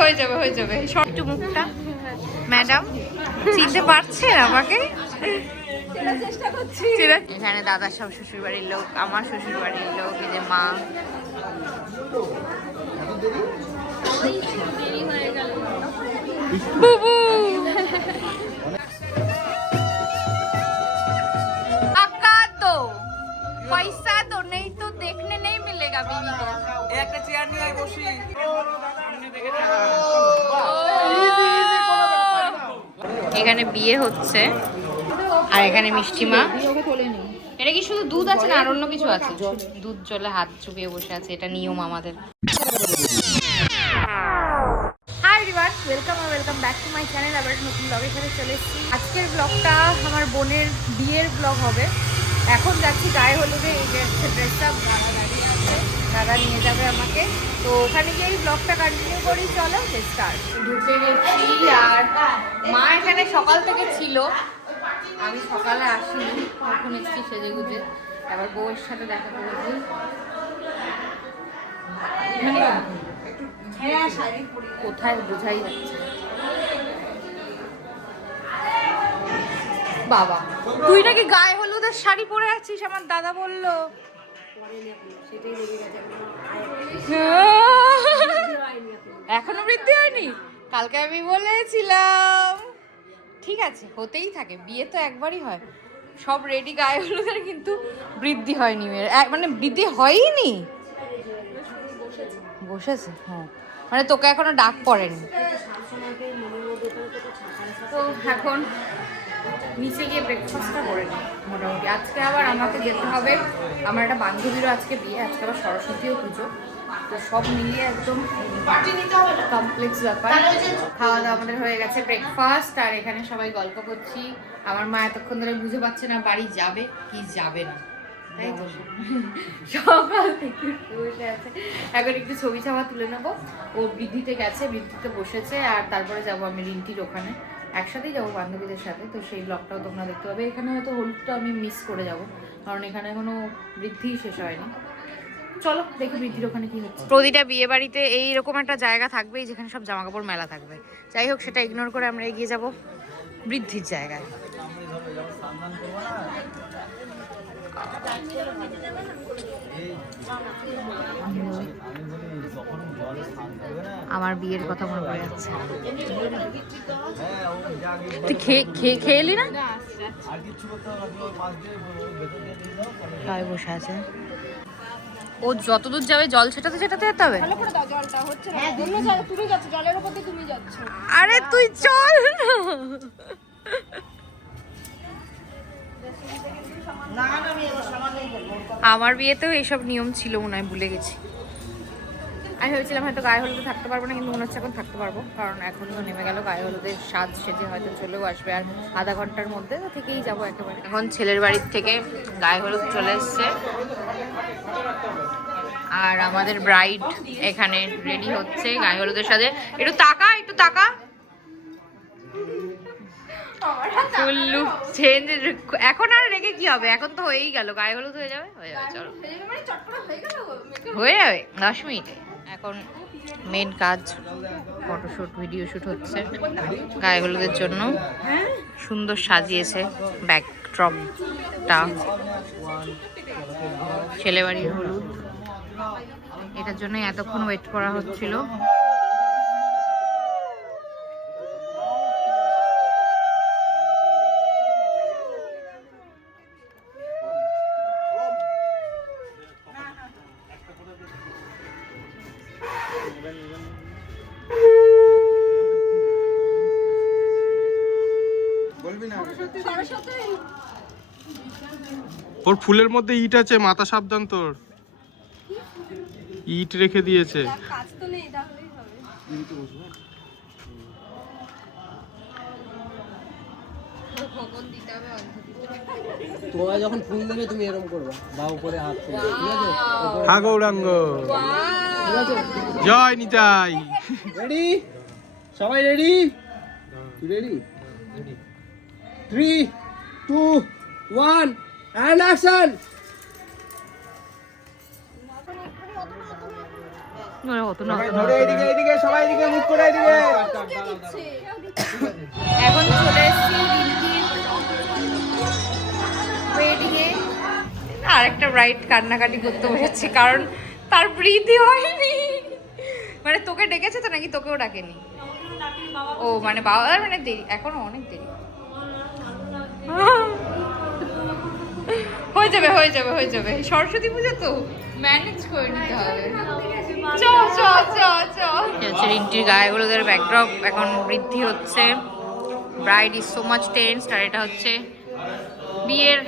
হয়ে যাবে একটু মুখটা। ম্যাডাম চিনতে পারছেন আমাকে? এখানে দাদা সব শ্বশুর বাড়ির লোক, আমার শ্বশুর বাড়ির লোক, এই যে মা। পয়সা তো নেই তো দেখনে নেই মিলেগা বিবি को। একটা চেয়ার নিয়ে বসি। এখানে বিয়ে হচ্ছে আর এখানে মিষ্টি মা। এটা কি শুধু দুধ আছে না আর অন্য কিছু আছে? দুধ জলে হাত চুপিয়ে বসে আছে, এটা নিয়ম আমাদের। Hi everyone, welcome back to my channel. আবার নতুন ব্লগের সাথে চলে এসেছি। আজকের ব্লগটা আমার বোনের বিয়ের ব্লগ হবে। এখন যাচ্ছি গায়ে হলুদে, এই যে ড্রেসটা দাদা নিয়ে যাবে আমাকে, তো ওখানে গিয়ে ব্লগটা কন্টিনিউ করি। চলো স্টার্ট। ঢুকে গেছি আর মা এখানে সকাল থেকে ছিল, আমি সকালে আসিনি, কখন এসেছি সেজে গুজে। এবার বউয়ের সাথে দেখা করেছি। কোথায় বোঝাই যাচ্ছে। বাবা তুই নাকি গায়ে হলুদের শাড়ি পরে আছিস, আমার দাদা বললো। এখনো বৃদ্ধি হয়নি? কালকে আমি বলেছিলাম। ঠিক আছে, হতেই থাকে, বিয়ে তো একবারই হয়। সব রেডি গায়ে হলুদের, কিন্তু বৃদ্ধি হয়নি মেয়ের, মানে বৃদ্ধি হয়নি। বসেছে, হ্যাঁ, মানে তোকে এখনো ডাক পড়েনি। তো এখন নিচে গিয়ে ব্রেকফাস্টটা করে নিই মোটামুটি। আজকে আবার আমাকে যেতে হবে, আমার একটা বান্ধবীরও আজকে বিয়ে, আজকে আবার সরস্বতীও পুজো, তো সব মিলিয়ে একদম কমপ্লেক্স ব্যাপার। খাওয়া দাওয়া আমাদের হয়ে গেছে, ব্রেকফাস্ট, আর এখানে সবাই গল্প করছি। আমার মা এতক্ষণ ধরে বুঝে পাচ্ছে না বাড়ি যাবে কি যাবে না, তাই তো সকাল থেকে বসে আছে। এখন একটু ছবি ছাওয়া তুলে নেবো। ও বৃদ্ধিতে গেছে, বৃদ্ধিতে বসেছে, আর তারপরে যাবো আমি রিন্টির ওখানে, একসাথেই যাবো বান্ধবীদের সাথে। তো সেই ব্লগটাও তোমরা দেখতে পাবে। এখানে হয়তো হলুদটা আমি মিস করে যাব, কারণ এখানে এখনো বৃদ্ধি শেষ হয়নি। চলো দেখি বৃদ্ধির ওখানে কি হচ্ছে। প্রতিটা বিয়ে বাড়িতে এইরকম একটা জায়গা থাকবেই যেখানে সব জামা কাপড় মেলা থাকবে। যাই হোক, সেটা ইগনোর করে আমরা এগিয়ে যাব বৃদ্ধির জায়গায়। আমার বিয়ের কথা মনে পড়ে যাচ্ছে। তুই খেয়ে এলি না? বসে আছে, ও যতদূর যাবে জল ছেটাতে যেতে হবে। আরে তুই চল না। আমার বিয়েতেও এইসব নিয়ম ছিল মনে হয়, ভুলে গেছি। আমি ভেবেছিলাম হয়তো গায়ে হলুদে থাকতে পারবো না, কিন্তু মনে হচ্ছে এখন থাকতে পারবো, কারণ এখন তো নেমে গেল গায়ে হলুদের সাজ সেজে, হয়তো চলেও আসবে আর আধা ঘন্টার মধ্যে, তো থেকেই যাবো একেবারে। এখন ছেলের বাড়ির থেকে গায়ে হলুদ চলে এসছে আর আমাদের ব্রাইড এখানে রেডি হচ্ছে গায়ে হলুদের সাথে। একটু তাকা ফুল লুক চেঞ্জ। এখন আর রেখে কি হবে, এখন তো হয়েই গেল, গায়ে হলুদ হয়ে যাবে চলো, হয়ে যাবে 10 মিনিটে। এখন মেন কাজ ফটোশুট, ভিডিও শুট হচ্ছে গায়ে হলুদের জন্য। সুন্দর সাজিয়েছে ব্যাকড্রপটা, ছেলে বাড়ির হলুদ, এটার জন্য এতক্ষণ ওয়েট করা হচ্ছিল। ওর ফুলের মধ্যে ইট আছে, মাথা সাবধান, তোর ইট রেখে দিয়েছে। তোমরা যখন ফুল দেবে তুমি এরকম করবে, বা উপরে হাত তুলবে, ঠিক আছে? হ্যাঁ গৌরাঙ্গ, ঠিক আছে? জয় নিতাই। রেডি, সবাই রেডি? তুই রেডি? 3, 2, 1 and action. এদিকে এদিকে সবাই এদিকে মুখ করে এদিকে। এখন চলে এসেছি ওয়েডিং এ। আর একটা ব্রাইড কান্নাকাটি করতে বসেছে কারণ তার বৃদ্ধি হয়নি। মানে তোকে ডেকেছে তো নাকি তোকেও ডাকেনি? ও মানে বাবা মানে দেরি, এখনো অনেক দেরি। হয়ে যাবে হয়ে যাবে হয়ে যাবে, সরস্বতী পুজো তো ম্যানেজ করে নিতে হবে। চ চ চ চ। রিন্টির গায়েগুলোদের ব্যাকড্রপ এখন বৃদ্ধি হচ্ছে। Bride is so much tensed. আর এটা হচ্ছে বিয়ের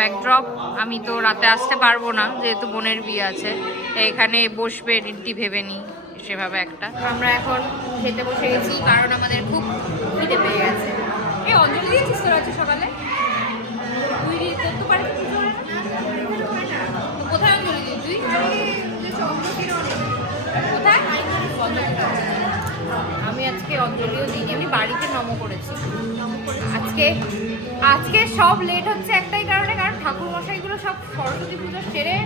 ব্যাকড্রপ। আমি তো রাতে আসতে পারবো না যেহেতু বোনের বিয়ে আছে। এখানে বসবে রিন্টি ভেবে নি সেভাবে একটা। আমরা এখন খেতে বসে গেছি কারণ আমাদের খুব খিদে পেয়ে গেছে। এই অঞ্জলি দিয়েছিস তোর আছে সকালে? তুই তোর তো বাড়িতে পুজো হয় না? তো কোথায় অঞ্জলি দিই তুই? কোথায়? আমি আজকে অঞ্জলিও দিইনি, আমি বাড়িতে নম করেছি। আজকে সব লেট হচ্ছে একটাই কারণে, কারণ ঠাকুর মশাইগুলো সব সরস্বতী পুজো সেরে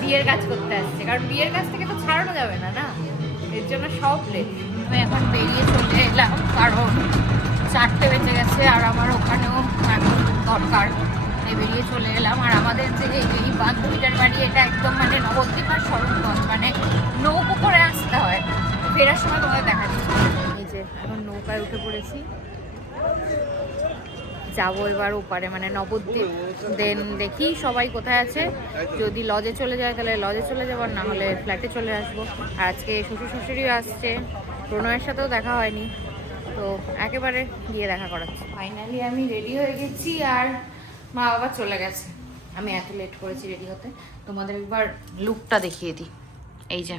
বিয়ের কাজ করতে আসছে। কারণ বিয়ের কাজ থেকে তো ছাড়ানো যাবে না, না, এর জন্য সব লেট। আমি এখন বেরিয়ে চলে এলাম কারণ 4টে বেজে গেছে আর আমার ওখানেও এখন দরকার, তাই বেরিয়ে চলে এলাম। আর আমাদের যে এই বান্ধবীটার বাড়ি এটা একদম মানে নবদ্বীপ আর শরৎগঞ্জ, মানে নৌকো করে আসতে হয়। ফেরার সময় তোমাদের দেখা দিচ্ছি। এই যে এখন নৌকায় উঠে পড়েছি, যাবো এবার ওপারে মানে নবদ্বীপ। দেন দেখি সবাই কোথায় আছে, যদি লজে চলে যায় তাহলে লজে চলে যাবো, না হলে ফ্ল্যাটে চলে আসবো। আর আজকে শ্বশুর শাশুড়িও আসছে, প্রণয়ের সাথেও দেখা হয়নি, তো একেবারে গিয়ে দেখা করাচ্ছি। ফাইনালি আমি রেডি হয়ে গেছি আর মা বাবা চলে গেছে। আমি এত লেট করেছি রেডি হতে। তোমাদের একবার লুকটা দেখিয়ে দিই। এই যে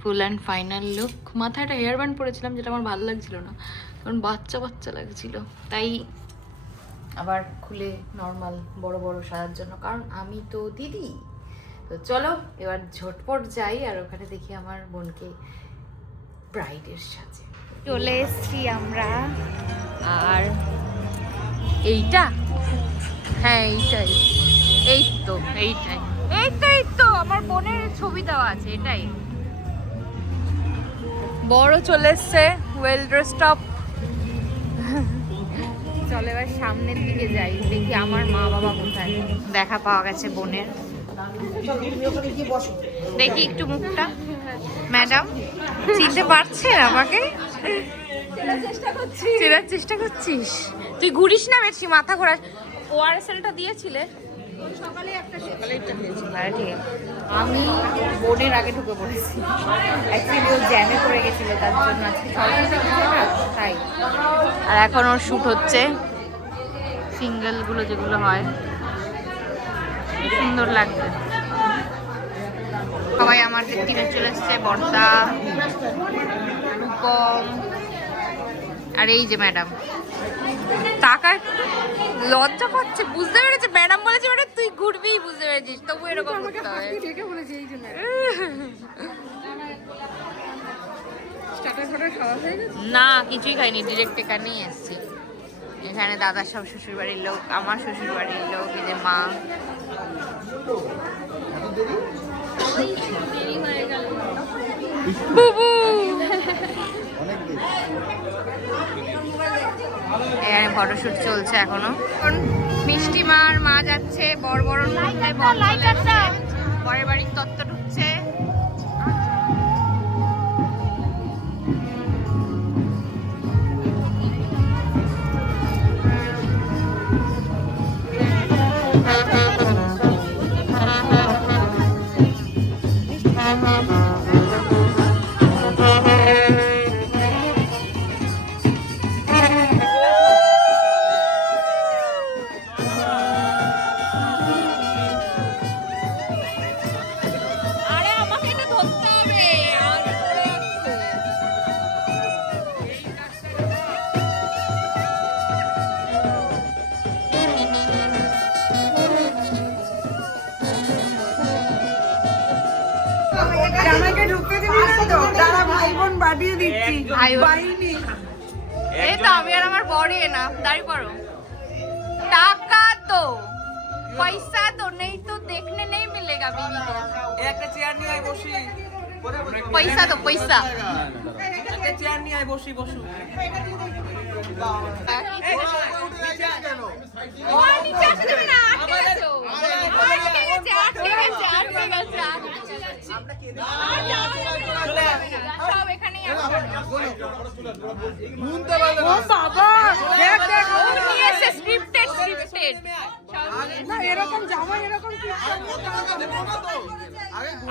ফুল অ্যান্ড ফাইনাল লুক। মাথায় একটা হেয়ার ব্যান্ড পরেছিলাম যেটা আমার ভালো লাগছিল না, কারণ বাচ্চা বাচ্চা লাগছিল, তাই আবার খুলে নর্মাল বড় বড় সাজার জন্য, কারণ আমি তো দিদি। তো চলো এবার ঝটপট যাই আর ওখানে দেখি আমার বোনকে ব্রাইডের সাজে। চলে এসছি আমরা। আর এইটা, হ্যাঁ এইটাই, এইটাই আমার বোনের ছবি দেওয়া আছে, এটাই। বড় চলে এসছে, ওয়েল ড্রেসড আপ। চলো এবার সামনের দিকে যাই, দেখি আমার মা বাবা কোথায়। দেখা পাওয়া গেছে বোনের। দেখি একটু মুখটা। ম্যাডাম চিনতে পারছেন আমাকে? চেনার চেষ্টা করছিস? তুই ঘুরিস না বেশি, মাথা ঘোরাস। ওআরএসএলটা দিয়েছিলে? আমি বোনের আগে ঢুকে পড়েছি, অ্যাকচুয়ালি ও জ্যামে পড়ে গেছিল, তার জন্য আজকে তাই। আর এখন ওর শ্যুট হচ্ছে, সিঙ্গেলগুলো যেগুলো হয়, সুন্দর লাগবে। সবাই আমাদের টিমে চলে এসছে, বর্দা, রূপম, আর এই যে ম্যাডাম। টাকায় লজ্জা পাচ্ছে, বুঝতে পেরেছে ম্যাডাম বলেছে মানে তুই ঘুরবি, বুঝতে পেরেছিস, তবু এরকম করতে হয়। না কিছুই খাইনি, ডিরেক্ট এখানেই এসছি। এখানে দাদার সব শ্বশুর বাড়ির লোক, আমার শ্বশুর বাড়ির লোক, এদের মা। বুবু এখানে ফটোশুট চলছে এখনো। মিষ্টি মার মা যাচ্ছে, বড় বড় পরের বাড়ির তত্ত্ব ঢুকছে। এই তো আমি আর আমার বড়ি না, দাঁড়িয়ে পড়ো। টাকা তো पैसा तो नहीं तो देखने नहीं मिलेगा बीवी को। একটা চেয়ার নিয়ে আয় বসি। पैसा तो पैसा। একটা চেয়ার নিয়ে আয় বসি বসু। और नीचे আসতে দেবে না, আটকে গেছো। আটকে গেছে, আটকে গেছে, আটকে গেছে। সব এখানেই আছে। ও বাবা, দেখ দেখ, ও নিয়ে এসে স্ক্রিপ্টেড স্ক্রিপ্টেড। না এরকম জামা এরকম কি?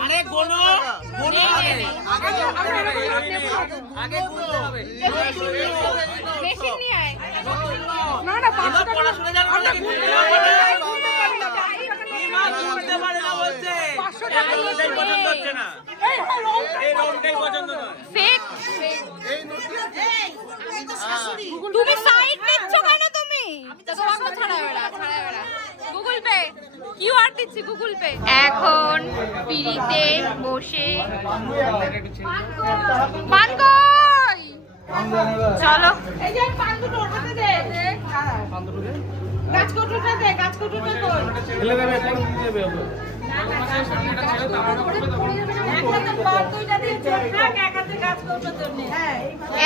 আরে গোনো গোনো আগে আগে গুনতে হবে। মেশিন নিয়ে আয়। না না পড়াশোনা জানো না গুনতে পারে না বলছে। 500 টাকা এটাই পছন্দ হচ্ছে না। এই রংটাই পছন্দ নয়। ফেক। তুমি সাইড নিচ্ছ কেন তুমি? তোমাকে ছাড়া বেড়া, ছাড়া বেড়া। গুগল পে কিউআর দিচ্ছি, গুগল পে। এখন পিড়িতে বসে পান কই? চলো এই যে পান দুটো হাতে দে। গাছ কটুটা দে, গাছ কটুটা কই? ফেলে দেবে, ফেলে দেবে ওকে।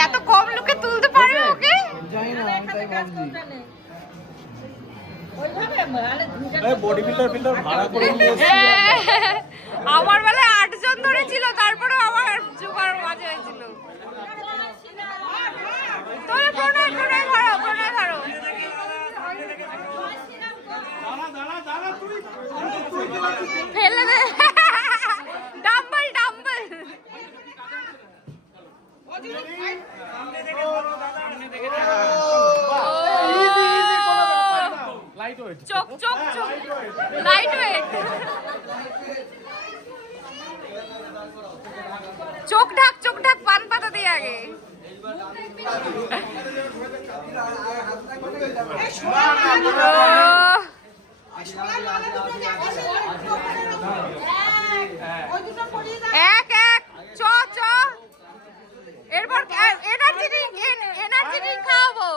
এত কম লোকে তুলতে পারে ওকে? জানি না, আমি তাই ভাবছি। এই বডি বিল্ডার ভাড়া করে নিয়ে এসেছি। আমার বেলায় 8 জন ধরেছিল, তারপরে আমার জোগাড় মাঝে হয়েছিল। তোমরা প্রণয় প্রণয় ধরো, প্রণয় ধরো। ফেলে দে। Dumbbell dumbbell. চোখ চোখ চোখ লাইট ওয়েট। চোখ ঢাক পান পাতা দিয়ে আগে। এক এক চ চ। এরপর এনার্জি ড্রিঙ্ক খাওয়াবো।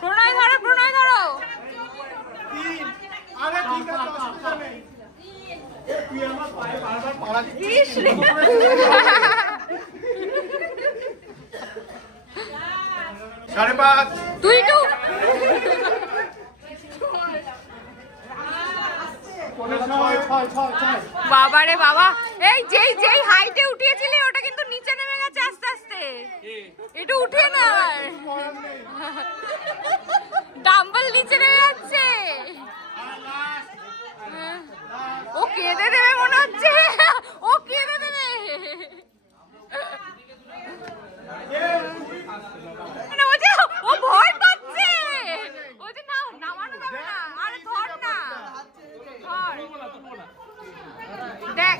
প্রণয় ধরো, প্রণয় ধরো। তুই তো বাবা রে বাবা, এই যেই যেই হাইটে উঠিয়েছিলে ওটা কিন্তু নিচে নেমে গেছে আস্তে আস্তে। একটু উঠিয়ে না, ডাম্বল নিচে নেমে যাচ্ছে। ও কেঁদে দেবে মনে হচ্ছে, ও কেঁদে দেবে। মানে ও ভয় পাচ্ছে। ও যে না, নামানো যাবে না। আরে ধর না, ধর। দেখ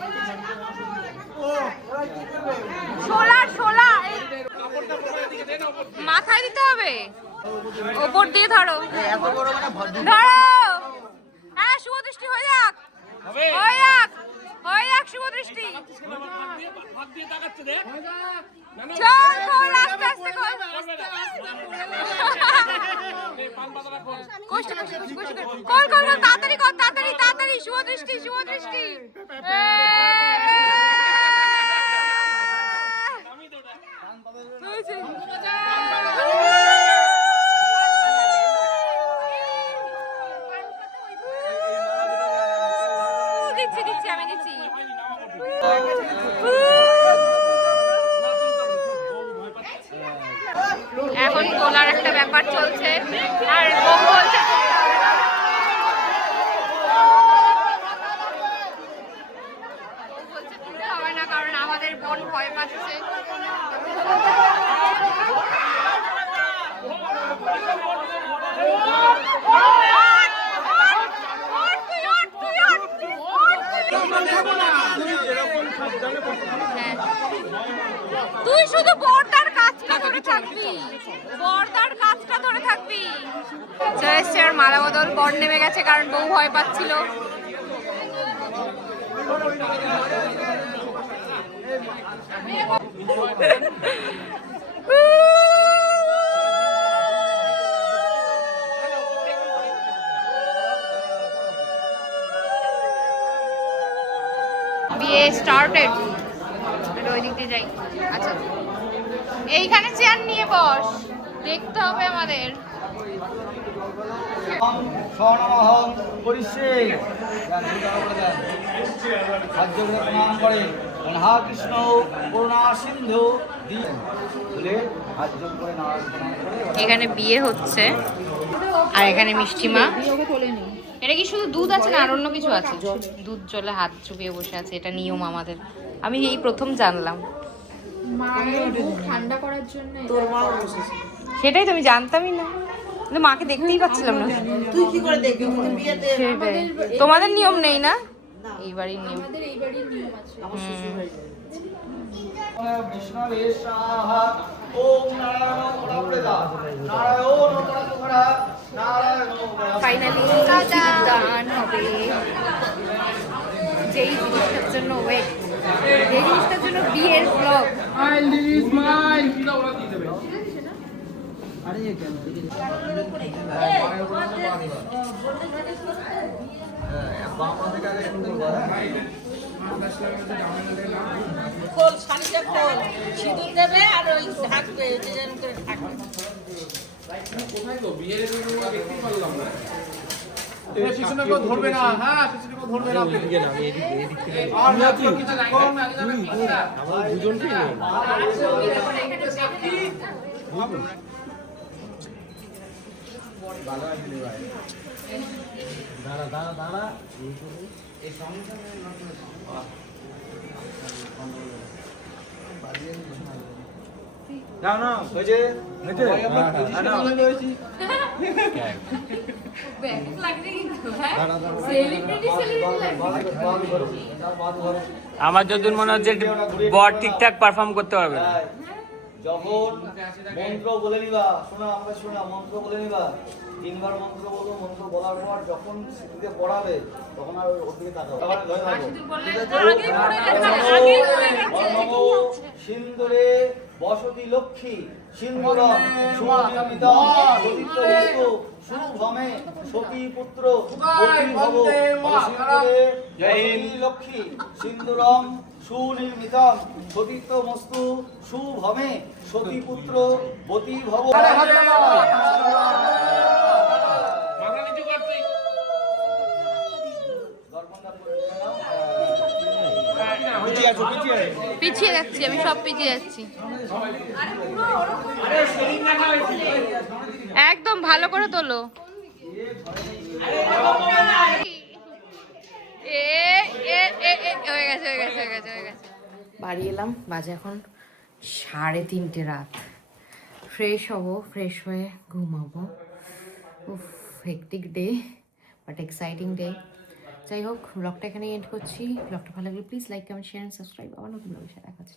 শোলা শোলা মাথায় দিতে হবে, ওপর দিয়ে ধরো ধরো। হ্যাঁ শুভ দৃষ্টি হয়ে যাক, হয়ে যাক, হয়ে যাক শুভ দৃষ্টি। চল খোল, আস্তে আস্তে খোল। কষ্ট কষ্ট কষ্ট কষ্ট কর, কর কর, তাড়াতাড়ি কর, তাড়াতাড়ি তাড়াতাড়ি। শুভ দৃষ্টি, শুভ দৃষ্টি। দিচ্ছি দিচ্ছি, আমি দিচ্ছি। এখন তোলার একটা ব্যাপার চলছে, আর বউ বলছে তুলতে হবে না, কারণ আমাদের বোন ভয় পাচ্ছে। তুই শুধু বর্দার কাজটা ধরে থাকবি, বর্দার কাজটা ধরে থাকবি। চলে এসছে আর মালা বদল। বর নেমে গেছে কারণ বউ ভয় পাচ্ছিল। বিয়ে স্টার্টেড। ওই দিক দিয়ে যাই। আচ্ছা, এইখানে চেয়ার নিয়ে বস, দেখতে হবে আমাদের। স্বর্ণমহং করিষ্যে সাহায্য করে প্রণাম করে হা কৃষ্ণ করুণা সিন্ধু বলে সাহায্য করে এখানে বিয়ে হচ্ছে আর এখানে মিষ্টিমা। এটা কি শুধু দুধ আছে না আর অন্য কিছু আছে? দুধ জলে হাত চুপিয়ে বসে আছে, এটা নিয়ম আমাদের। আমি এই প্রথম জানলাম। ঠান্ডা করার জন্য সেটাই তো আমি জানতামই না, কিন্তু মাকে দেখতেই পাচ্ছিলাম না। তুই কি করে দেখবি বিয়েতে? সেটাই। তোমাদের নিয়ম নেই না? এই বাড়ির নিয়ম। আমাদের এই বাড়ির নিয়ম আছে। আমার শ্বশুর বাড়িতে বিষ্ণবে সাহা ওম নারায়ণ প্রভৃতা নারায়ণ পরমহরা নারায়ণ ফাইনালি দান হবে। যেই জিনিসটার জন্য ওয়েট, যেই জিনিসটার জন্য বিয়ের ব্লগ। আরে ये क्या খোল শাড়িটা খোল, সিঁদুর দেবে আর ওই ঢাকবে, ডিজাইন করে ঢাকবে। পিছনে কেউ ধরবে না, হ্যাঁ পিছনে কেউ ধরবে না। এদিকে না, আমি এদিক থেকে আর না কিছু কম না আমার দুজনকেই নেই। দাঁড়া দাঁড়া দাঁড়া না না হয়েছে হয়েছে না হয়েছে আমার যতদূর মনে হচ্ছে বর ঠিকঠাক পারফর্ম করতে পারবে না। যখন মন্ত্র বলে নিবা, শোনা মন্ত্র বলে নিবা, 3 বার মন্ত্র বলবো, মন্ত্র বলার পর যখন স্মৃতিতে পড়াবে তখন আর ওর দিকে তাকাও। আবার ধরে থাকো। সিন্দুরে বসতি লক্ষ্মী সিন্দুরম সুনিয়মিতম সতীত্ব বস্তু শুভমে সতী পুত্র পতি ভব সিন্দুরে বসতি লক্ষ্মী সিন্দুরম সুনির্মিতম সতীত্ব মস্তু শুভমে সতী পুত্র পতি ভব। পিছিয়ে যাচ্ছি, আমি সব পিছিয়ে যাচ্ছি। একদম ভালো করে তোলো। বাড়ি এলাম, বাজে এখন 3:30 রাত। ফ্রেশ হব, ফ্রেশ হয়ে ঘুমাবো। উফ, hectic day but exciting day. যাই হোক, ব্লগটা এখানে এন্ড করছি। ব্লগটা ভালো লাগলে please like, comment, share and subscribe. আবার নতুন ব্লগের সাথে দেখা হচ্ছে।